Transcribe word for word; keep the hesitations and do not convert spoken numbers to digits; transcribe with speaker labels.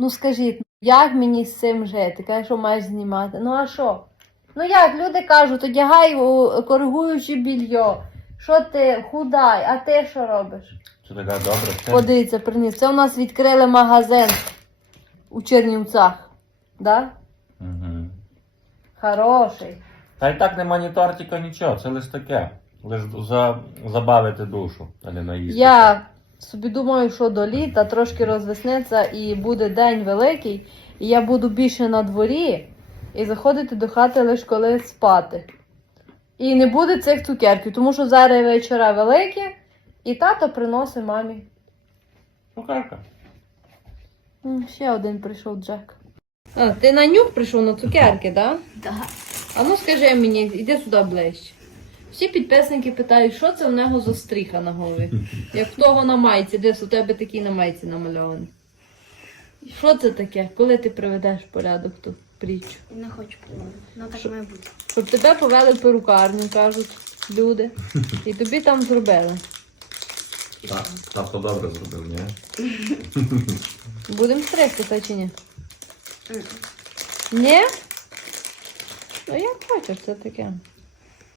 Speaker 1: Ну скажіть, як мені з цим жити? Каже, що маєш знімати. Ну а що? Ну як, люди кажуть, одягай у коригуюче більйо. Що ти худай, а ти що робиш?
Speaker 2: Це така добра це.
Speaker 1: Подивіться, приніс. Це у нас відкрили магазин у Чернівцях. Да?
Speaker 2: Угу.
Speaker 1: Хороший.
Speaker 2: Та й так нема ні тортика, нічого, це лише таке. Лиш за, забавити душу, а не наїсти.
Speaker 1: Я собі думаю, що до літа трошки розвеснеться і буде день великий, і я буду більше на дворі і заходити до хати лише коли спати. І не буде цих цукерків, тому що зараз вечора великі, і тато приносить мамі.
Speaker 2: Цукерка.
Speaker 1: М, Ще один прийшов Джек. А, ти на нюх прийшов на цукерки, так?
Speaker 3: Да.
Speaker 1: А ну скажи мені, іди сюди ближче. Всі підписники питають, що це в нього за стріха на голові. Як в того на майці, десь у тебе такий на майці намальований. Що це таке? Коли ти приведеш в порядок ту притчу?
Speaker 3: Не хочу помогти. Ну так має бути.
Speaker 1: Щоб тебе повели в перукарню, кажуть люди. І тобі там зробили.
Speaker 2: Так, тато добре зробив, ні?
Speaker 1: Будемо стригтися чи ні? Ні? Ну як хочеш, це таке.